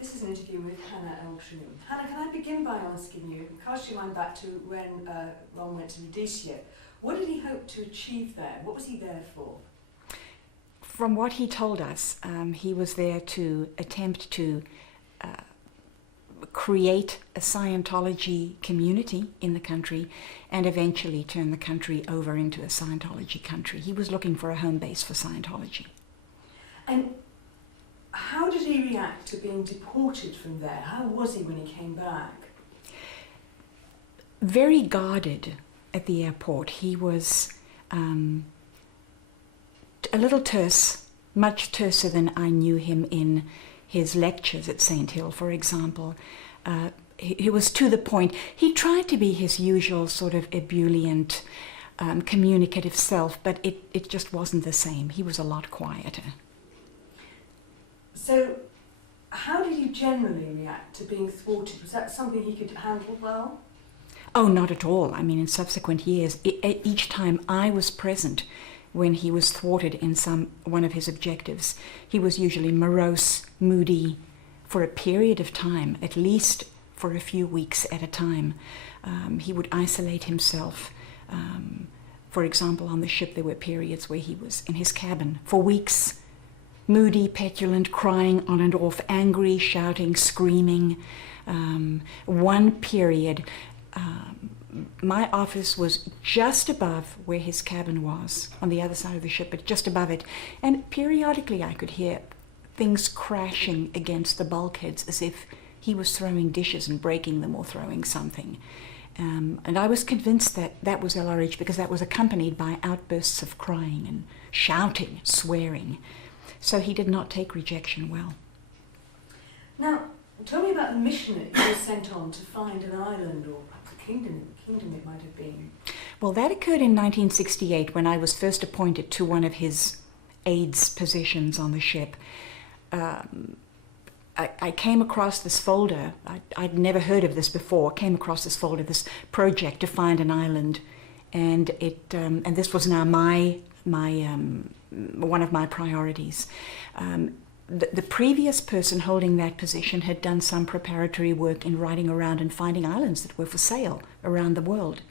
This is an interview with Hana Eltringham. Hana, can I begin by asking you, cast your mind back to when Ron went to Rhodesia. What did he hope to achieve there? What was he there for? From what he told us, he was there to attempt to create a Scientology community in the country and eventually turn the country over into a Scientology country. He was looking for a home base for Scientology. And how did he react to being deported from there? How was he when he came back? Very guarded at the airport. He was a little terse, much terser than I knew him in his lectures at St. Hill, for example. He was to the point. He tried to be his usual sort of ebullient, communicative self, but it just wasn't the same. He was a lot quieter. So, how did he generally react to being thwarted? Was that something he could handle well? Oh, not at all. I mean, in subsequent years, each time I was present when he was thwarted in one of his objectives, he was usually morose, moody, for a period of time, at least for a few weeks at a time. He would isolate himself. For example, on the ship there were periods where he was in his cabin for weeks, moody, petulant, crying on and off, angry, shouting, screaming. One period, my office was just above where his cabin was, on the other side of the ship, but just above it. And periodically I could hear things crashing against the bulkheads as if he was throwing dishes and breaking them or throwing something. And I was convinced that that was LRH because that was accompanied by outbursts of crying and shouting, swearing. So he did not take rejection well. Now, tell me about the mission that you were sent on to find an island, or a kingdom it might have been. Well, that occurred in 1968 when I was first appointed to one of his aides' positions on the ship. I came across this folder. I'd never heard of this before. Came across this folder, this project to find an island, and and this was now one of my priorities. The previous person holding that position had done some preparatory work in riding around and finding islands that were for sale around the world.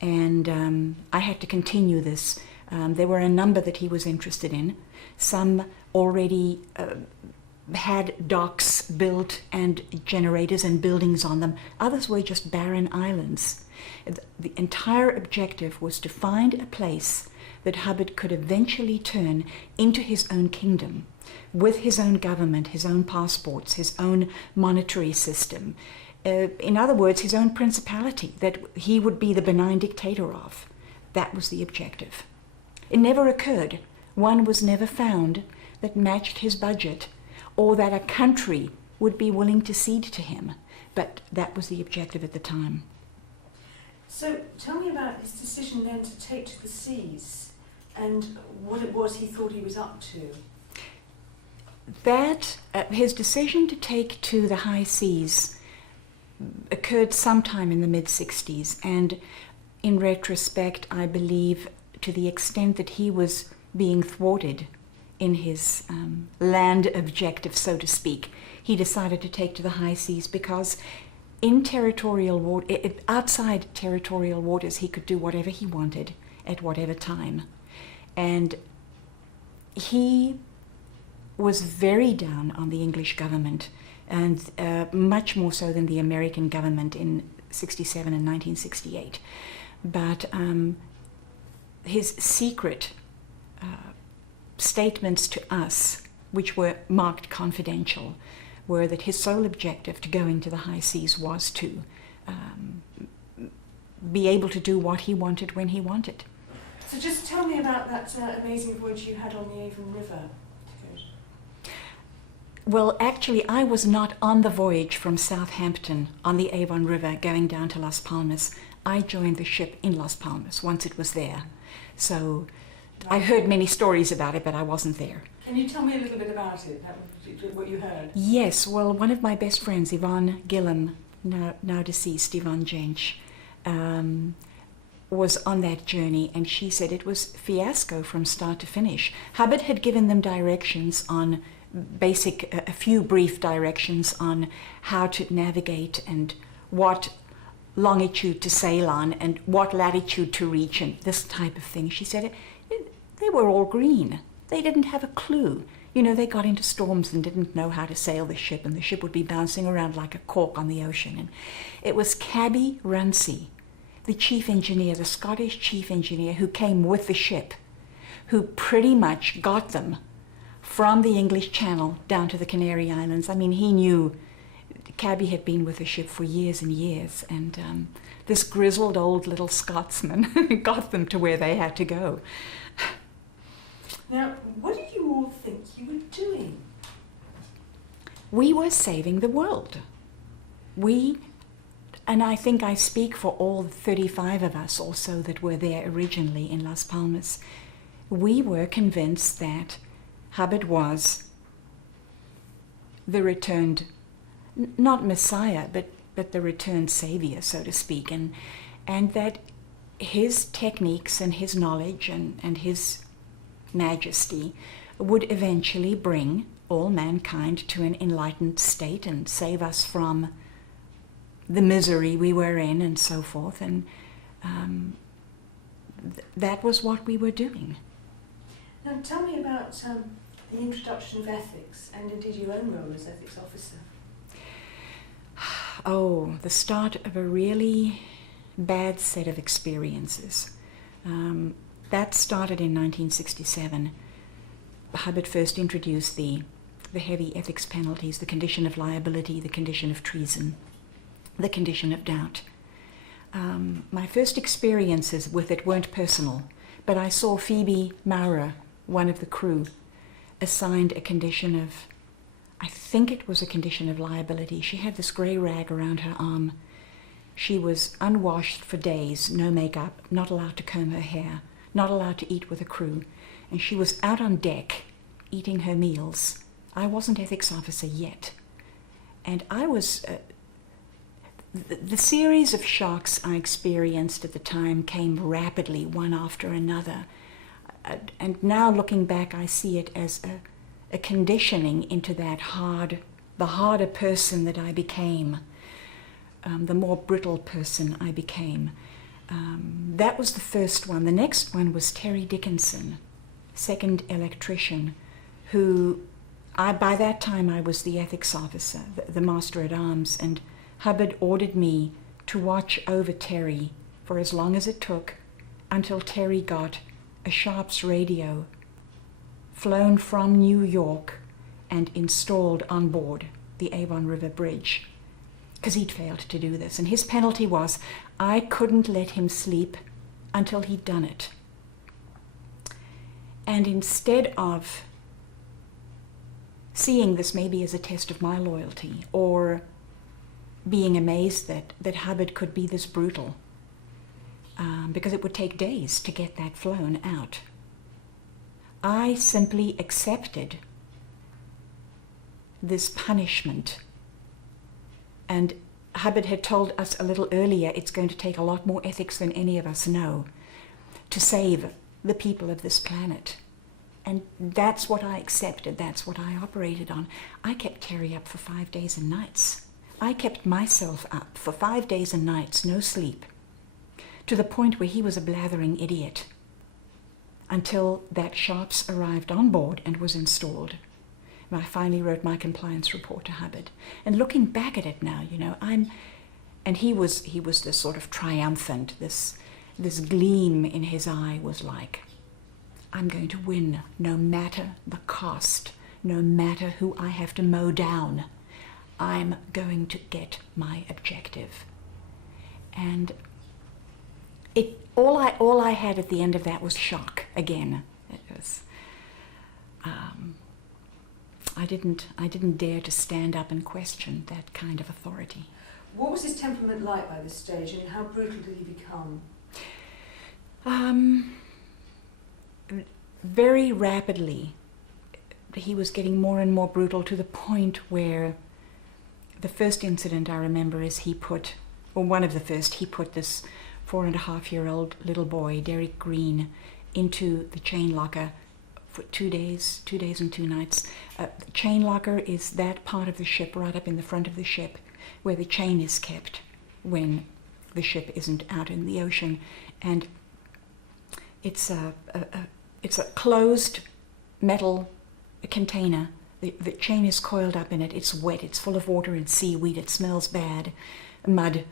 And I had to continue this. There were a number that he was interested in. Some already had docks built and generators and buildings on them. Others were just barren islands. The entire objective was to find a place that Hubbard could eventually turn into his own kingdom, with his own government, his own passports, his own monetary system. In other words, his own principality that he would be the benign dictator of. That was the objective. It never occurred. One was never found that matched his budget or that a country would be willing to cede to him. But that was the objective at the time. So tell me about his decision then to take to the seas and what it was he thought he was up to. That, his decision to take to the high seas occurred sometime in the mid-60s, and in retrospect, I believe to the extent that he was being thwarted in his land objective, so to speak, he decided to take to the high seas because in territorial outside territorial waters, he could do whatever he wanted at whatever time. And he was very down on the English government, and much more so than the American government in 67 and 1968. But his secret statements to us, which were marked confidential, were that his sole objective to going to the high seas was to be able to do what he wanted when he wanted. So just tell me about that amazing voyage you had on the Avon River. Well, actually, I was not on the voyage from Southampton on the Avon River going down to Las Palmas. I joined the ship in Las Palmas once it was there. So I heard many stories about it, but I wasn't there. Can you tell me a little bit about it, what you heard? Yes, well, one of my best friends, Yvonne Gillam, now deceased, Yvonne Jench, was on that journey, and she said it was fiasco from start to finish. Hubbard had given them directions on a few brief directions on how to navigate and what longitude to sail on and what latitude to reach and this type of thing. She said they were all green. They didn't have a clue. You know, they got into storms and didn't know how to sail the ship, and the ship would be bouncing around like a cork on the ocean. And it was Cabby Runcie, the chief engineer, the Scottish chief engineer who came with the ship, who pretty much got them from the English Channel down to the Canary Islands. I mean, he knew. Cabby had been with the ship for years and years, and this grizzled old little Scotsman got them to where they had to go. Now, what did you all think you were doing? We were saving the world. And I think I speak for all 35 of us also that were there originally in Las Palmas, we were convinced that Hubbard was the returned, not Messiah, but the returned Savior, so to speak, and that his techniques and his knowledge and his majesty would eventually bring all mankind to an enlightened state and save us from the misery we were in and so forth. And that was what we were doing. Now tell me about the introduction of ethics and indeed your own role as ethics officer. Oh, the start of a really bad set of experiences. That started in 1967. Hubbard first introduced the heavy ethics penalties, the condition of liability, the condition of treason, the condition of doubt. My first experiences with it weren't personal, but I saw Phoebe Maurer, one of the crew, assigned a condition of, I think it was a condition of liability. She had this grey rag around her arm. She was unwashed for days, no makeup, not allowed to comb her hair, not allowed to eat with the crew, and she was out on deck eating her meals. I wasn't ethics officer yet, and I was... The series of shocks I experienced at the time came rapidly, one after another, and now looking back I see it as a conditioning into the harder person that I became, the more brittle person I became. That was the first one. The next one was Terry Dickinson, second electrician, who by that time I was the ethics officer, the master at arms, and Hubbard ordered me to watch over Terry for as long as it took until Terry got a Sharps radio flown from New York and installed on board the Avon River Bridge, because he'd failed to do this. And his penalty was I couldn't let him sleep until he'd done it. And instead of seeing this maybe as a test of my loyalty or being amazed that Hubbard could be this brutal, because it would take days to get that flown out, I simply accepted this punishment. And Hubbard had told us a little earlier it's going to take a lot more ethics than any of us know to save the people of this planet. And that's what I accepted, that's what I operated on. I kept Terry up for 5 days and nights. I kept myself up for 5 days and nights, no sleep, to the point where he was a blathering idiot, until that Sharps arrived on board and was installed. And I finally wrote my compliance report to Hubbard. And looking back at it now, you know, and he was this sort of triumphant, this gleam in his eye was like, I'm going to win no matter the cost, no matter who I have to mow down. I'm going to get my objective. And all I had at the end of that was shock again. It was, I didn't dare to stand up and question that kind of authority. What was his temperament like by this stage, and how brutal did he become? Very rapidly, he was getting more and more brutal, to the point where the first incident I remember is he put this 4.5-year-old little boy, Derek Green, into the chain locker for 2 days and 2 nights. The chain locker is that part of the ship right up in the front of the ship where the chain is kept when the ship isn't out in the ocean. And it's a closed metal container. The chain is coiled up in it. It's wet. It's full of water and seaweed. It smells bad, mud.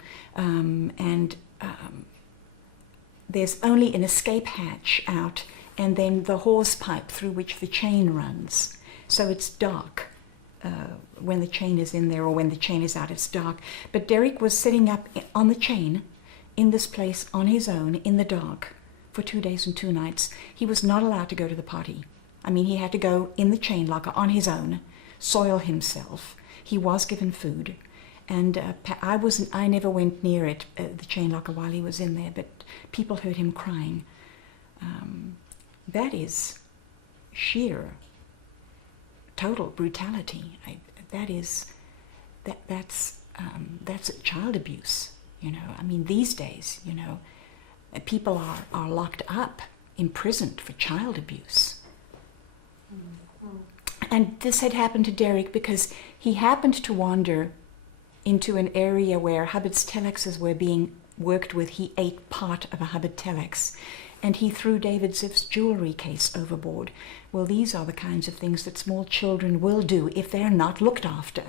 There's only an escape hatch out and then the hawse pipe through which the chain runs. So it's dark when the chain is in there, or when the chain is out, it's dark. But Derek was sitting up on the chain in this place on his own in the dark for 2 days and 2 nights. He was not allowed to go to the potty. I mean, he had to go in the chain locker on his own, soil himself. He was given food. And I never went near it, the chain locker, while he was in there, but people heard him crying. That is sheer, total brutality. That's child abuse. You know, I mean, these days, you know, people are locked up, imprisoned for child abuse. Mm-hmm. And this had happened to Derek because he happened to wander into an area where Hubbard's telexes were being worked with. He ate part of a Hubbard telex, and he threw David Ziff's jewelry case overboard. Well, these are the kinds of things that small children will do if they're not looked after.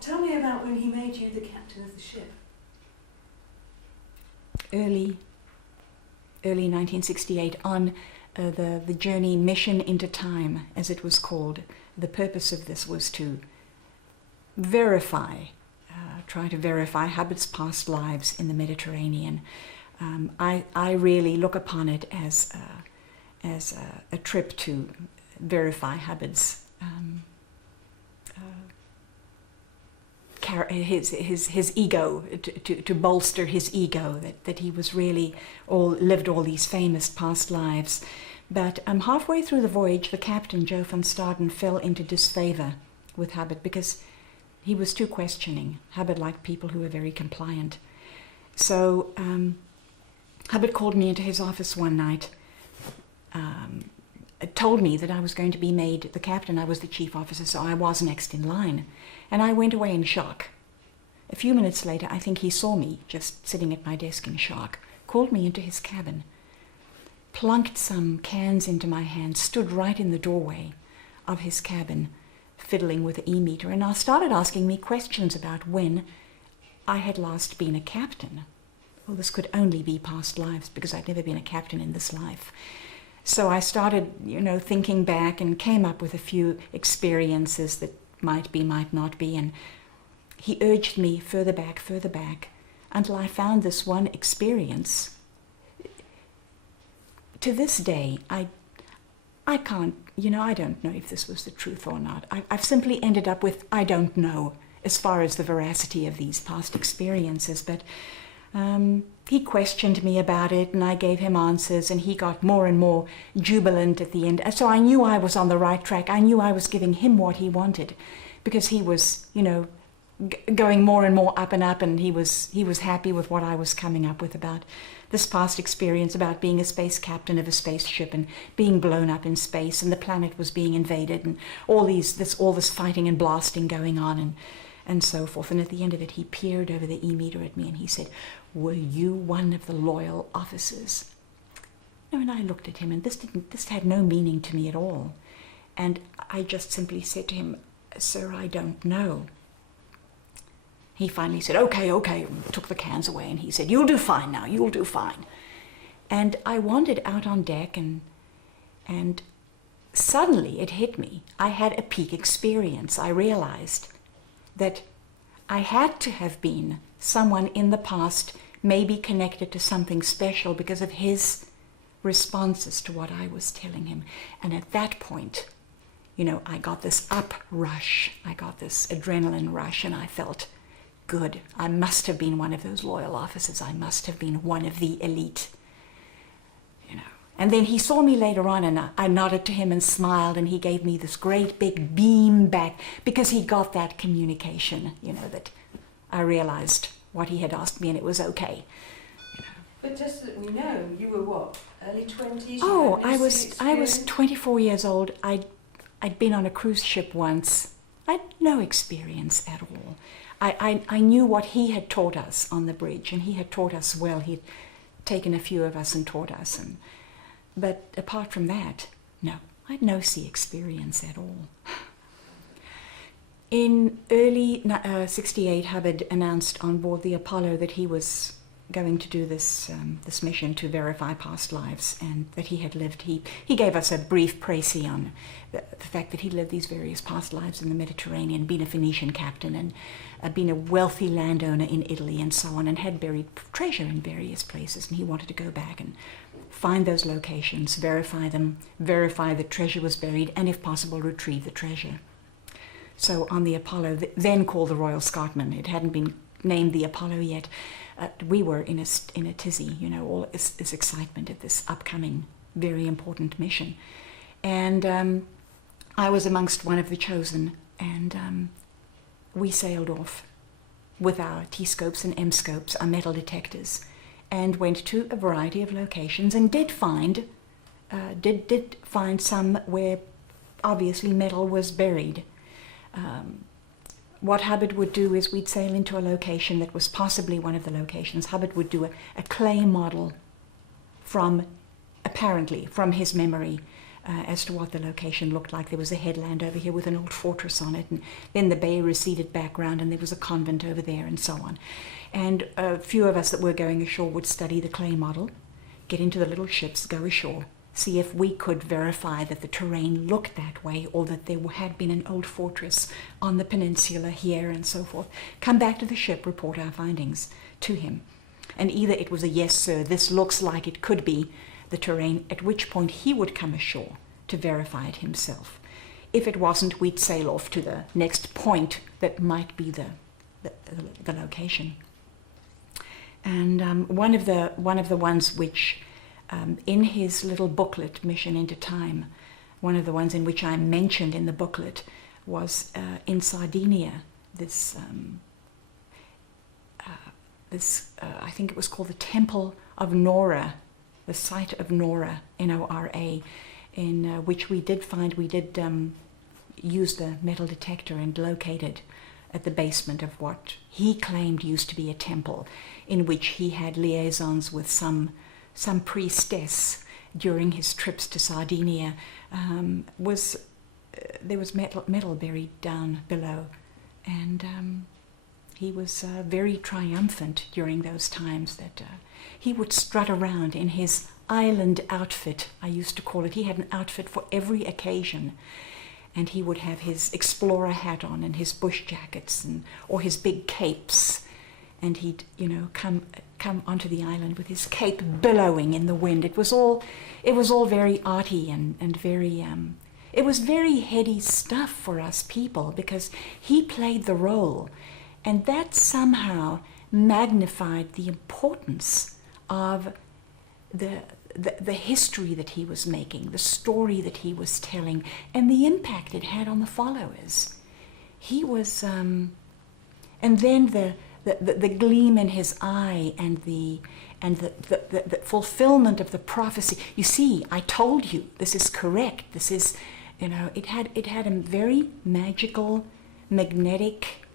Tell me about when he made you the captain of the ship. Early 1968, on the journey Mission into Time, as it was called. The purpose of this was to try to verify Hubbard's past lives in the Mediterranean. I really look upon it as a trip to verify Hubbard's his ego, to bolster his ego, that he was really lived all these famous past lives. But halfway through the voyage, the captain, Joe van Staden, fell into disfavor with Hubbard because he was too questioning. Hubbard liked people who were very compliant. So Hubbard called me into his office one night, told me that I was going to be made the captain. I was the chief officer, so I was next in line. And I went away in shock. A few minutes later, I think he saw me just sitting at my desk in shock, called me into his cabin, plunked some cans into my hand, stood right in the doorway of his cabin, fiddling with the e-meter, and started asking me questions about when I had last been a captain. Well, this could only be past lives because I'd never been a captain in this life. So I started, thinking back and came up with a few experiences that might be, might not be, and he urged me further back, until I found this one experience. To this day, I can't, I don't know if this was the truth or not. I've simply ended up with I don't know as far as the veracity of these past experiences, but he questioned me about it and I gave him answers, and he got more and more jubilant at the end. So I knew I was on the right track. I knew I was giving him what he wanted because he was, going more and more up and up, and he was happy with what I was coming up with about this past experience, about being a space captain of a spaceship and being blown up in space, and the planet was being invaded, and all this fighting and blasting going on, and so forth. And at the end of it, he peered over the e-meter at me and he said, "Were you one of the loyal officers?" And I looked at him, and this had no meaning to me at all. And I just simply said to him, "Sir, I don't know." He finally said, okay, took the cans away, and he said, "You'll do fine now, you'll do fine." And I wandered out on deck, and suddenly it hit me. I had a peak experience. I realized that I had to have been someone in the past, maybe connected to something special because of his responses to what I was telling him. And at that point, I got this uprush. I got this adrenaline rush, and I felt good. I must have been one of those loyal officers. I must have been one of the elite. And then he saw me later on, and I nodded to him and smiled, and he gave me this great big beam back because he got that communication, that I realized what he had asked me, and it was okay. But just so that we know, you were what, early 20s? Oh, I was 24 years old. I'd been on a cruise ship once. I had no experience at all. I knew what he had taught us on the bridge, and he had taught us well. He'd taken a few of us and taught us. But apart from that, no, I had no sea experience at all. In early 68, Hubbard announced on board the Apollo that he was going to do this mission to verify past lives, and that he had lived. He gave us a brief précis on the fact that he lived these various past lives in the Mediterranean, been a Phoenician captain, and been a wealthy landowner in Italy and so on, and had buried treasure in various places, and he wanted to go back and find those locations, verify them, verify the treasure was buried, and if possible retrieve the treasure. So on the Apollo, then called the Royal Scotsman, it hadn't been named the Apollo yet, we were in a tizzy, all this excitement at this upcoming, very important mission. And I was amongst one of the chosen, and we sailed off with our T-scopes and M-scopes, our metal detectors, and went to a variety of locations, and did find some where obviously metal was buried. What Hubbard would do is we'd sail into a location that was possibly one of the locations. Hubbard would do a clay model apparently from his memory as to what the location looked like. There was a headland over here with an old fortress on it, and then the bay receded background, and there was a convent over there, and so on. And a few of us that were going ashore would study the clay model, get into the little ships, go ashore, see if we could verify that the terrain looked that way, or that there had been an old fortress on the peninsula here, and so forth. Come back to the ship, report our findings to him. And either it was a yes, sir, this looks like it could be the terrain, at which point he would come ashore to verify it himself. If it wasn't, we'd sail off to the next point that might be the location. And one of the ones which in his little booklet, Mission into Time, one of the ones in which I mentioned in the booklet was in Sardinia, I think it was called the Temple of Nora, the site of Nora, N-O-R-A, in which we did use the metal detector and located at the basement of what he claimed used to be a temple, in which he had liaisons with some priestess during his trips to Sardinia. There was metal buried down below, and he was very triumphant during those times that he would strut around in his island outfit, I used to call it. He had an outfit for every occasion, and he would have his explorer hat on and his bush jackets or his big capes, and he'd come onto the island with his cape billowing in the wind. It was all very arty and very it was very heady stuff for us people, because he played the role, and that somehow magnified the importance of the history that he was making, the story that he was telling, and the impact it had on the followers. He was and then the gleam in his eye and the fulfillment of the prophecy. You see, I told you, this is correct. This is, it had a very magical, magnetic,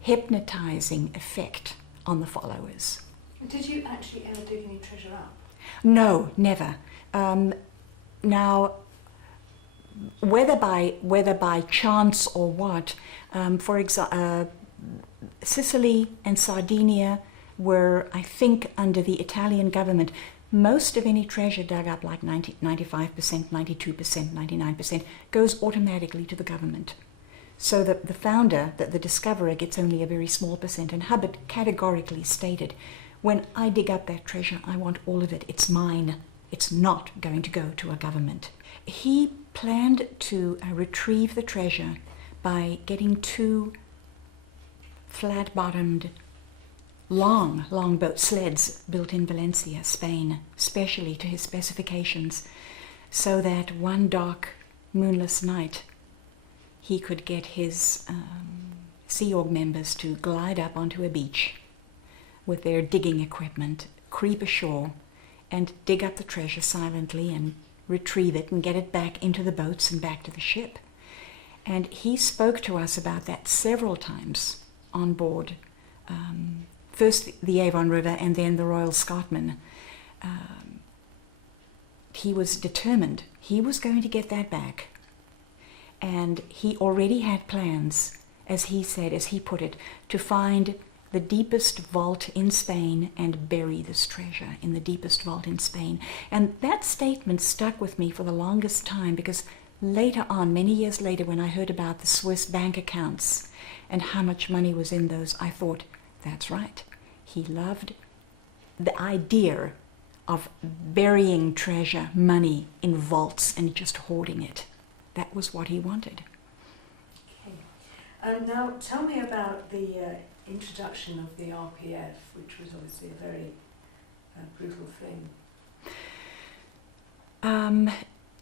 hypnotizing effect on the followers. Did you actually ever dig any treasure up? No, never. Now, whether by chance or what, for example, Sicily and Sardinia were, I think, under the Italian government. Most of any treasure dug up, like 95%, 92%, 99%, goes automatically to the government. So that the founder, the discoverer, gets only a very small percent. And Hubbard categorically stated, when I dig up that treasure, I want all of it. It's mine. It's not going to go to a government. He planned to retrieve the treasure by getting two flat-bottomed, long boat sleds built in Valencia, Spain, specially to his specifications, so that one dark, moonless night he could get his Sea Org members to glide up onto a beach with their digging equipment, creep ashore and dig up the treasure silently and retrieve it and get it back into the boats and back to the ship. And he spoke to us about that several times on board. First the Avon River and then the Royal Scotsman. He was determined. He was going to get that back. And he already had plans, as he said, as he put it, to find the deepest vault in Spain and bury this treasure in the deepest vault in Spain. And that statement stuck with me for the longest time, because later on, many years later, when I heard about the Swiss bank accounts and how much money was in those, I thought, that's right. He loved the idea of burying treasure, money, in vaults and just hoarding it. That was what he wanted. Okay. Now, tell me about the introduction of the RPF, which was obviously a very brutal thing.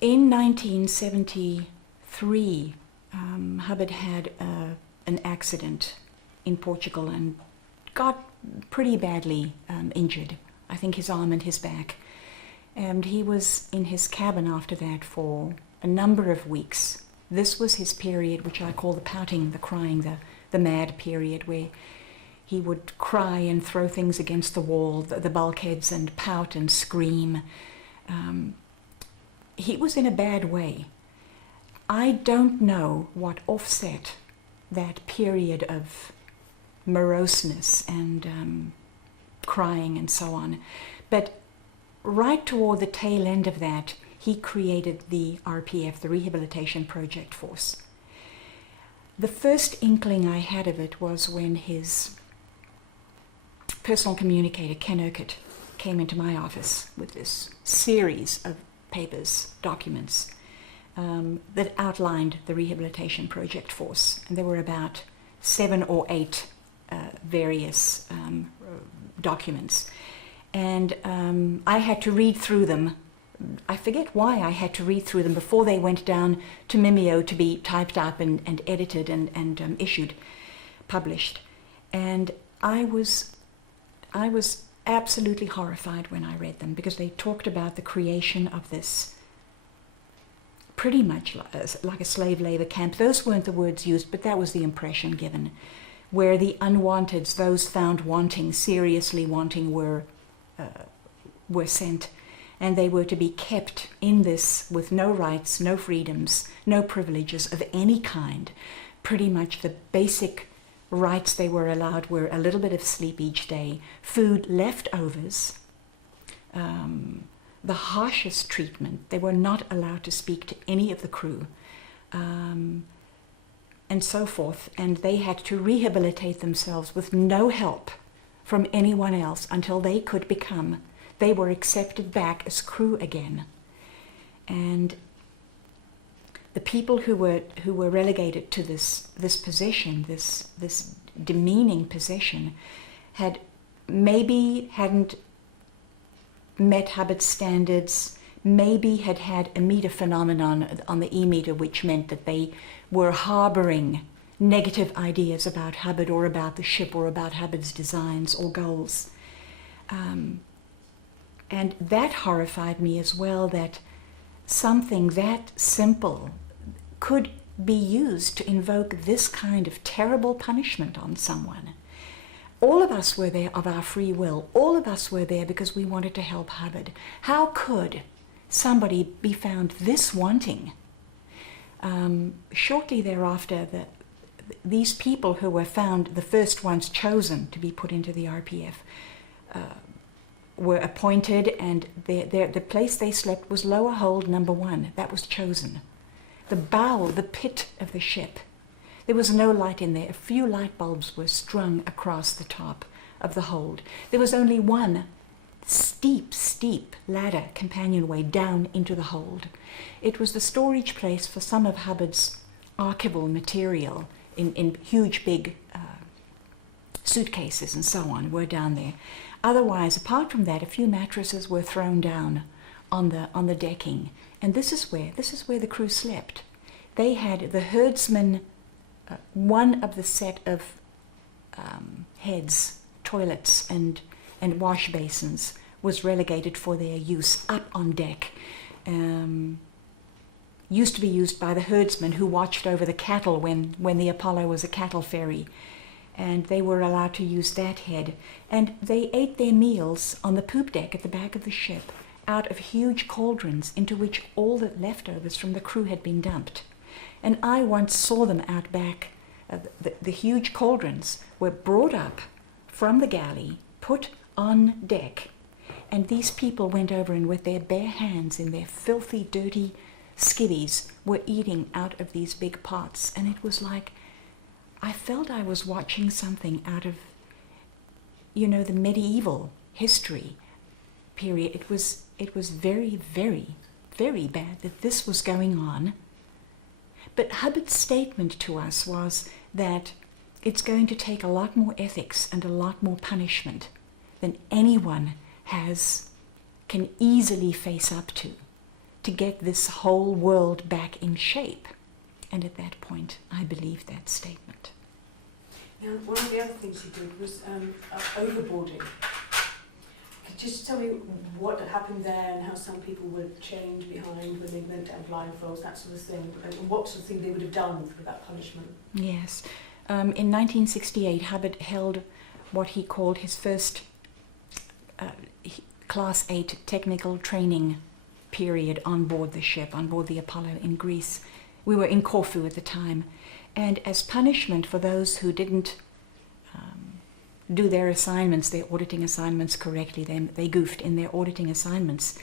In 1973, Hubbard had an accident in Portugal and got pretty badly injured. I think his arm and his back. And he was in his cabin after that for a number of weeks. This was his period, which I call the pouting, the crying, the mad period, where he would cry and throw things against the wall, the bulkheads, and pout and scream. He was in a bad way. I don't know what offset that period of moroseness and crying and so on. But right toward the tail end of that, he created the RPF, the Rehabilitation Project Force. The first inkling I had of it was when his personal communicator, Ken Urquhart, came into my office with this series of papers, documents, that outlined the Rehabilitation Project Force. And there were about 7 or 8 various documents. And I had to read through them. I forget why I had to read through them before they went down to Mimeo to be typed up and edited and issued, published. And I was absolutely horrified when I read them, because they talked about the creation of this pretty much like a slave labor camp. Those weren't the words used, but that was the impression given, where the unwanteds, those found wanting, seriously wanting, were sent, and they were to be kept in this with no rights, no freedoms, no privileges of any kind. Pretty much the basic rights they were allowed were a little bit of sleep each day, food, leftovers, the harshest treatment. They were not allowed to speak to any of the crew, and so forth. And they had to rehabilitate themselves with no help from anyone else until they were accepted back as crew again. And the people who were relegated to this position, this demeaning position, hadn't met Hubbard's standards, maybe had a meter phenomenon on the E-meter, which meant that they were harboring negative ideas about Hubbard or about the ship or about Hubbard's designs or goals. And that horrified me as well, that something that simple could be used to invoke this kind of terrible punishment on someone. All of us were there of our free will. All of us were there because we wanted to help Hubbard. How could somebody be found this wanting? Shortly thereafter, these people who were found, the first ones chosen to be put into the RPF, were appointed, and the place they slept was lower hold number 1. That was chosen. The bowel, the pit of the ship. There was no light in there. A few light bulbs were strung across the top of the hold. There was only one steep ladder, companionway down into the hold. It was the storage place for some of Hubbard's archival material in huge big suitcases and so on were down there. Otherwise, apart from that, a few mattresses were thrown down on the decking, and this is where the crew slept. They had the herdsman, one of the set of heads toilets and wash basins was relegated for their use up on deck. Used to be used by the herdsmen who watched over the cattle when the Apollo was a cattle ferry. And they were allowed to use that head. And they ate their meals on the poop deck at the back of the ship out of huge cauldrons into which all the leftovers from the crew had been dumped. And I once saw them out back. The huge cauldrons were brought up from the galley, put on deck, and these people went over and with their bare hands in their filthy, dirty skivvies were eating out of these big pots. And it was like, I felt I was watching something out of, the medieval history period. It was very, very, very bad that this was going on. But Hubbard's statement to us was that it's going to take a lot more ethics and a lot more punishment than anyone can easily face up to get this whole world back in shape. And at that point, I believed that statement. Now, one of the other things he did was overboarding. Could you just tell me what happened there and how some people were chained behind when they went down blindfolds, that sort of thing, and what sort of thing they would have done without punishment? Yes. In 1968, Hubbard held what he called his first Class 8 technical training period on board the ship, on board the Apollo in Greece. We were in Corfu at the time. And as punishment for those who didn't do their assignments, their auditing assignments correctly, they goofed in their auditing assignments,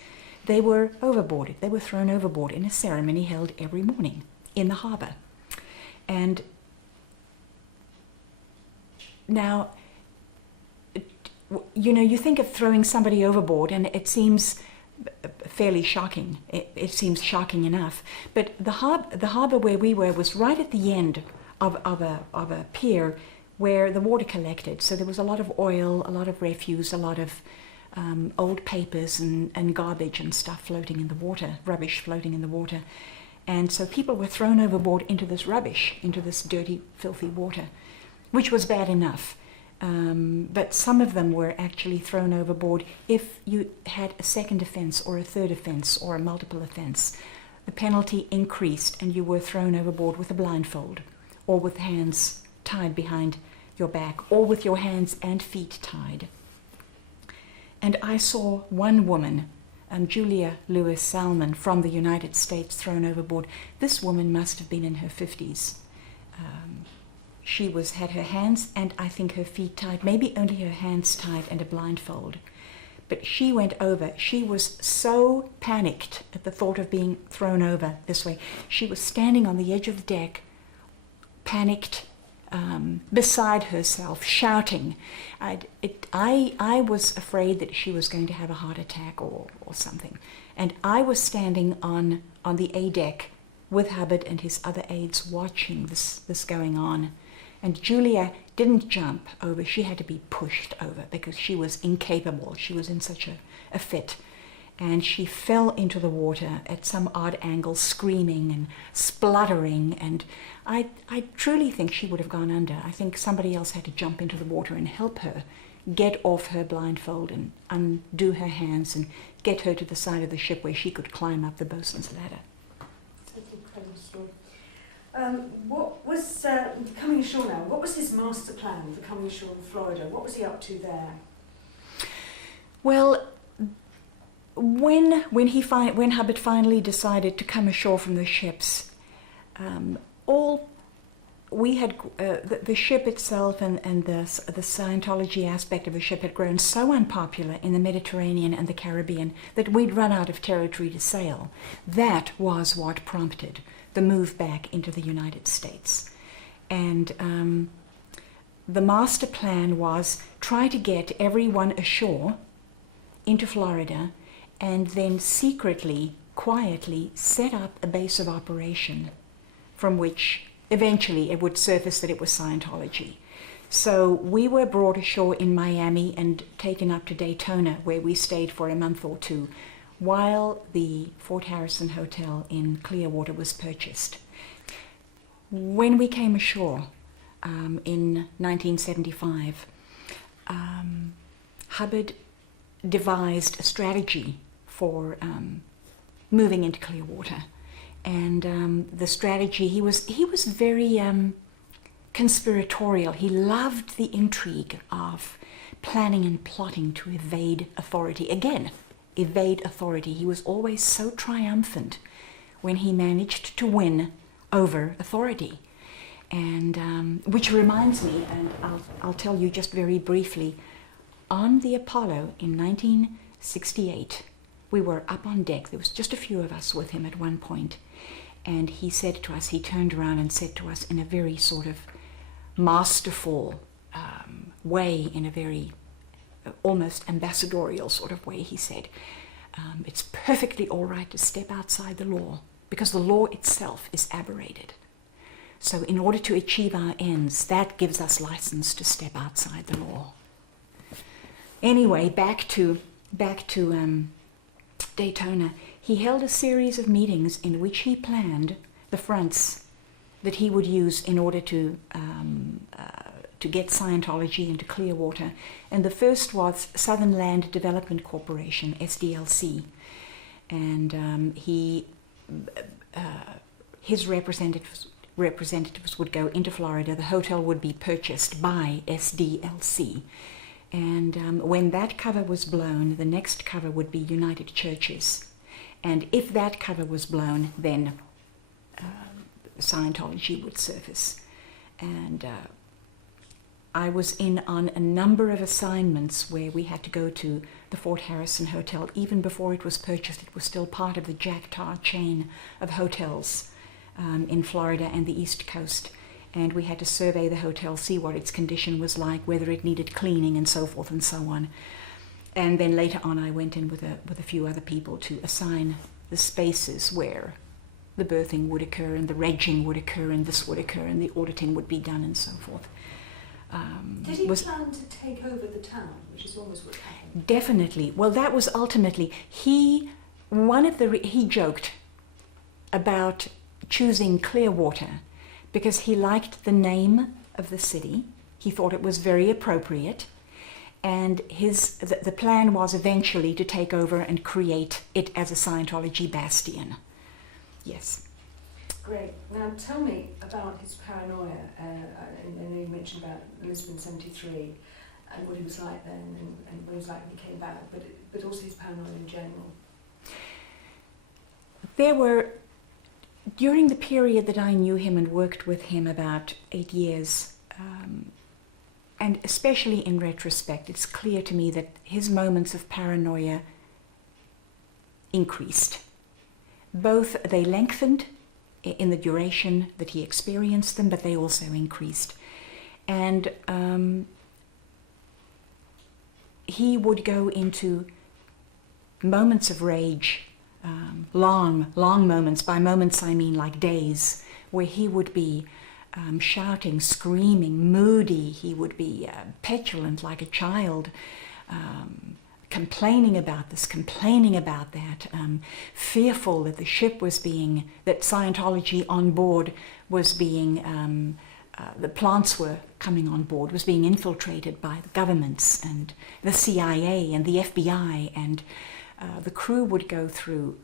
they were overboarded. They were thrown overboard in a ceremony held every morning in the harbour. And now, you think of throwing somebody overboard and it seems fairly shocking. It seems shocking enough. But the harbour where we were was right at the end of a pier where the water collected. So there was a lot of oil, a lot of refuse, a lot of old papers and garbage and stuff floating in the water, rubbish floating in the water. And so people were thrown overboard into this rubbish, into this dirty, filthy water, which was bad enough. But some of them were actually thrown overboard if you had a second offence or a third offence or a multiple offence. The penalty increased and you were thrown overboard with a blindfold or with hands tied behind your back or with your hands and feet tied. And I saw one woman, Julia Lewis Salmon from the United States, thrown overboard. This woman must have been in her 50s. She had her hands and I think her feet tied, maybe only her hands tied and a blindfold. But she went over. She was so panicked at the thought of being thrown over this way. She was standing on the edge of the deck, panicked, beside herself, shouting. I was afraid that she was going to have a heart attack or something. And I was standing on the A deck with Hubbard and his other aides watching this going on. And Julia didn't jump over. She had to be pushed over because she was incapable. She was in such a fit. And she fell into the water at some odd angle, screaming and spluttering. And I truly think she would have gone under. I think somebody else had to jump into the water and help her get off her blindfold and undo her hands and get her to the side of the ship where she could climb up the bosun's ladder. That's an incredible story. What was coming ashore now? What was his master plan for coming ashore in Florida? What was he up to there? Well, when Hubbard finally decided to come ashore from the ships, the ship itself and the Scientology aspect of the ship had grown so unpopular in the Mediterranean and the Caribbean that we'd run out of territory to sail. That was what prompted the move back into the United States. And the master plan was try to get everyone ashore into Florida and then secretly, quietly set up a base of operation from which eventually it would surface that it was Scientology. So we were brought ashore in Miami and taken up to Daytona, where we stayed for a month or two, while the Fort Harrison Hotel in Clearwater was purchased. When we came ashore in 1975, Hubbard devised a strategy for moving into Clearwater. And the strategy, he was very conspiratorial. He loved the intrigue of planning and plotting to evade authority. Again, evade authority. He was always so triumphant when he managed to win over authority. And which reminds me, and I'll tell you just very briefly, on the Apollo in 1968, we were up on deck. There was just a few of us with him at one point. And he said to us, he turned around and said to us in a very sort of masterful way, in a very almost ambassadorial sort of way, he said, it's perfectly all right to step outside the law because the law itself is aberrated. So in order to achieve our ends, that gives us license to step outside the law. Anyway, back to Daytona. He held a series of meetings in which he planned the fronts that he would use in order to get Scientology into Clearwater. And the first was Southern Land Development Corporation, SDLC. And his representatives would go into Florida. The hotel would be purchased by SDLC. And when that cover was blown, the next cover would be United Churches. And if that cover was blown, then Scientology would surface. And I was in on a number of assignments where we had to go to the Fort Harrison Hotel. Even before it was purchased, it was still part of the Jack Tar chain of hotels in Florida and the East Coast. And we had to survey the hotel, see what its condition was like, whether it needed cleaning and so forth and so on. And then later on I went in with a few other people to assign the spaces where the birthing would occur and the regging would occur and this would occur and the auditing would be done and so forth. Did he plan to take over the town, which is almost what happened? Definitely. Well, that was ultimately, he joked about choosing Clearwater because he liked the name of the city. He thought it was very appropriate. And the plan was eventually to take over and create it as a Scientology bastion. Yes. Great. Now tell me about his paranoia. I know you mentioned about Lisbon 73 and what he was like then and what he was like when he came back, but also his paranoia in general. There were, during the period that I knew him and worked with him, about 8 years, and especially in retrospect, it's clear to me that his moments of paranoia increased. Both they lengthened in the duration that he experienced them, but they also increased. And he would go into moments of rage, long moments. By moments I mean like days, where he would be shouting, screaming, moody. He would be petulant like a child, complaining about this, complaining about that, fearful that the ship was that Scientology on board was being, the plants were coming on board, was being infiltrated by the governments and the CIA and the FBI, and the crew would go through,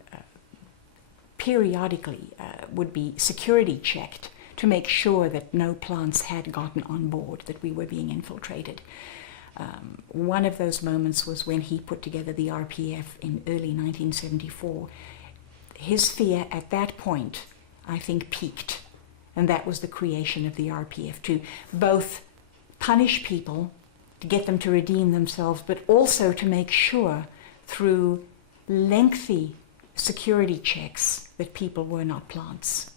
periodically, would be security checked to make sure that no plants had gotten on board, that we were being infiltrated. One of those moments was when he put together the RPF in early 1974. His fear at that point, I think, peaked, and that was the creation of the RPF, to both punish people, to get them to redeem themselves, but also to make sure through lengthy security checks that people were not plants.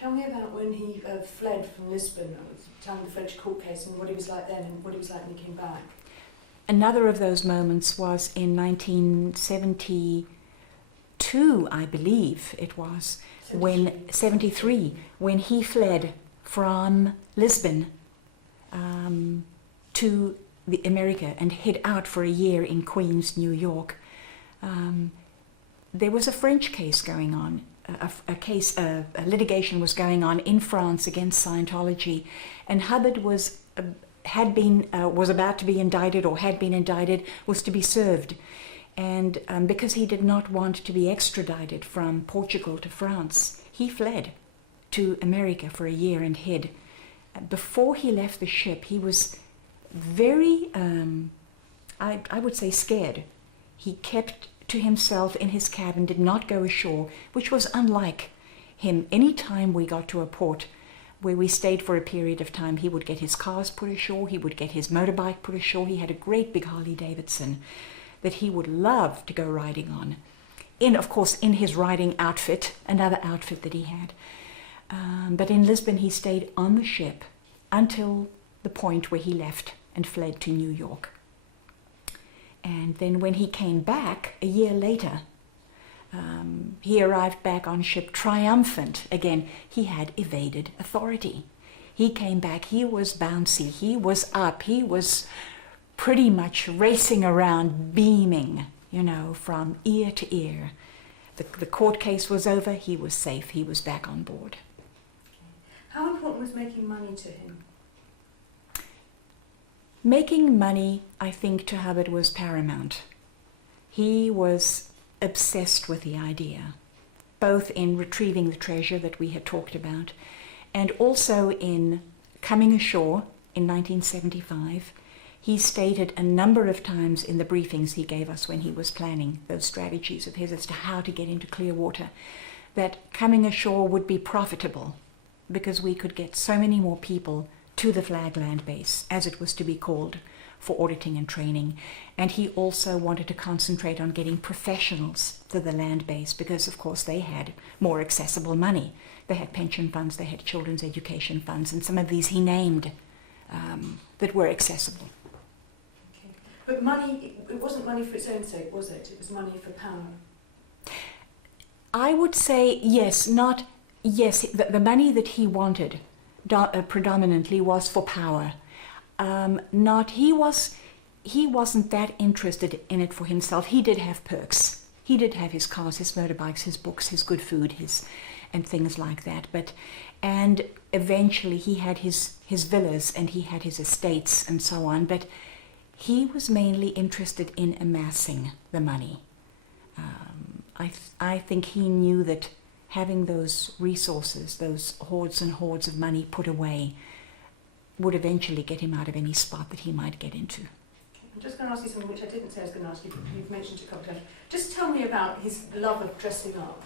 Tell me about when he fled from Lisbon, at the time of the French court case, and what he was like then and what he was like when he came back. Another of those moments was in 1972, I believe it was, 73, when he fled from Lisbon to America and hid out for a year in Queens, New York. There was a French case going on. A litigation was going on in France against Scientology, and Hubbard was was about to be indicted or had been indicted was to be served. And because he did not want to be extradited from Portugal to France, he fled to America for a year and hid. Before he left the ship, he was very, I would say, scared. He kept to himself in his cabin, did not go ashore, which was unlike him. Any time we got to a port where we stayed for a period of time, he would get his cars put ashore, he would get his motorbike put ashore. He had a great big Harley Davidson that he would love to go riding on. Of course, in his riding outfit, another outfit that he had. But in Lisbon, he stayed on the ship until the point where he left and fled to New York. And then when he came back a year later, he arrived back on ship triumphant. Again, he had evaded authority. He came back, he was bouncy, he was up, he was pretty much racing around, beaming, from ear to ear. The court case was over, he was safe, he was back on board. How important was making money to him? Making money, I think, to Hubbard was paramount. He was obsessed with the idea, both in retrieving the treasure that we had talked about, and also in coming ashore in 1975. He stated a number of times in the briefings he gave us when he was planning those strategies of his as to how to get into clear water, that coming ashore would be profitable because we could get so many more people to the Flag Land Base, as it was to be called, for auditing and training. And he also wanted to concentrate on getting professionals to the land base because, of course, they had more accessible money. They had pension funds, they had children's education funds, and some of these he named that were accessible. Okay. But money, it wasn't money for its own sake, was it? It was money for power. I would say yes, the money that he wanted predominantly was for power. He wasn't that interested in it for himself. He did have perks. He did have his cars, his motorbikes, his books, his good food, and things like that. And eventually he had his villas and he had his estates and so on. But he was mainly interested in amassing the money. I think he knew that having those resources, those hordes and hordes of money put away, would eventually get him out of any spot that he might get into. I'm just going to ask you something which I didn't say I was going to ask you, but you've mentioned it a couple of times. Just tell me about his love of dressing up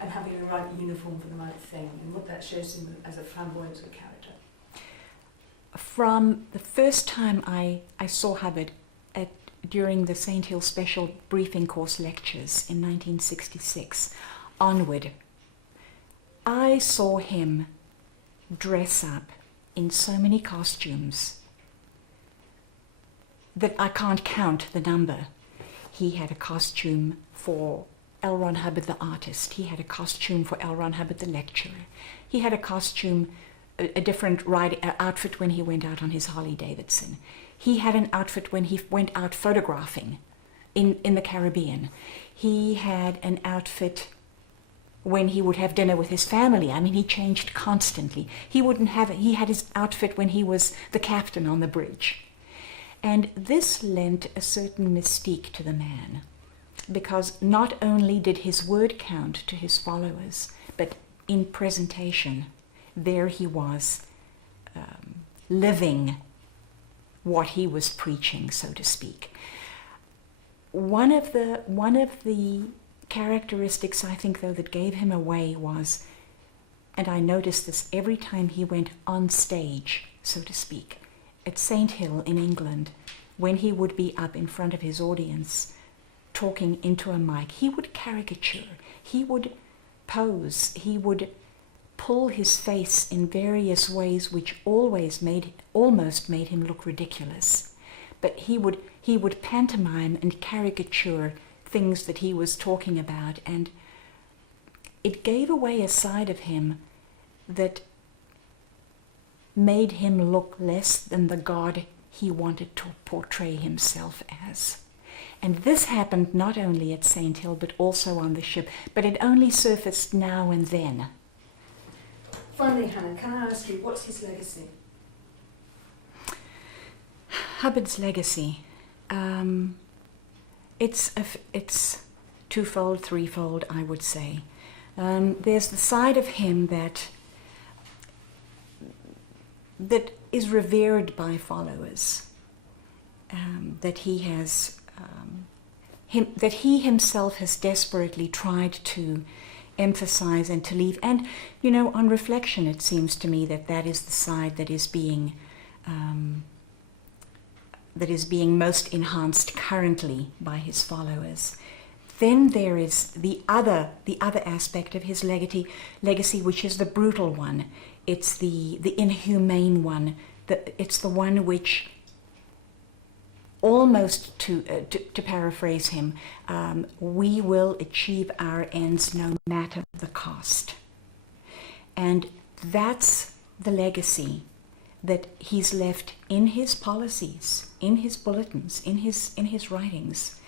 and having the right uniform for the right thing, and what that shows him as a flamboyant sort of character. From the first time I saw Hubbard during the St. Hill Special Briefing Course lectures in 1966 onward, I saw him dress up in so many costumes that I can't count the number. He had a costume for L. Ron Hubbard the artist. He had a costume for L. Ron Hubbard the lecturer. He had a costume, a different outfit when he went out on his Harley Davidson. He had an outfit when he went out photographing in the Caribbean. He had an outfit when he would have dinner with his family. I mean, he changed constantly. He had his outfit when he was the captain on the bridge. And this lent a certain mystique to the man, because not only did his word count to his followers, but in presentation, there he was living what he was preaching, so to speak. One of the characteristics, I think, though, that gave him away was, and I noticed this every time he went on stage, so to speak, at St. Hill in England, when he would be up in front of his audience talking into a mic, he would caricature, he would pose, he would pull his face in various ways which almost made him look ridiculous. But he would pantomime and caricature things that he was talking about, and it gave away a side of him that made him look less than the God he wanted to portray himself as. And this happened not only at St. Hill, but also on the ship, but it only surfaced now and then. Finally, Hannah, can I ask you, what's his legacy? Hubbard's legacy, it's twofold, threefold, I would say. There's the side of him that is revered by followers, that he has, that he himself has desperately tried to emphasize and to leave. And, you know, on reflection, it seems to me that that is the side that is being most enhanced currently by his followers. Then there is the other aspect of his legacy, which is the brutal one. It's the inhumane one. It's the one which, almost to paraphrase him, we will achieve our ends no matter the cost. And that's the legacy that he's left in his policies, in his bulletins, in his writings.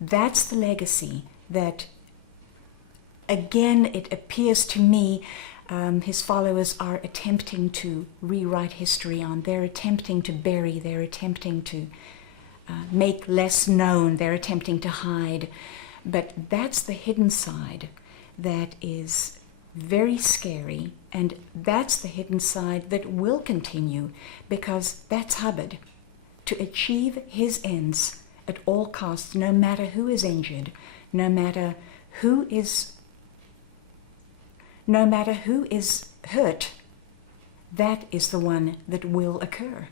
That's the legacy that, again, it appears to me, his followers are attempting to rewrite history on. They're attempting to bury, they're attempting to make less known, they're attempting to hide. But that's the hidden side that is very scary, and that's the hidden side that will continue, because that's Hubbard, to achieve his ends at all costs, no matter who is injured, no matter who is hurt. That is the one that will occur.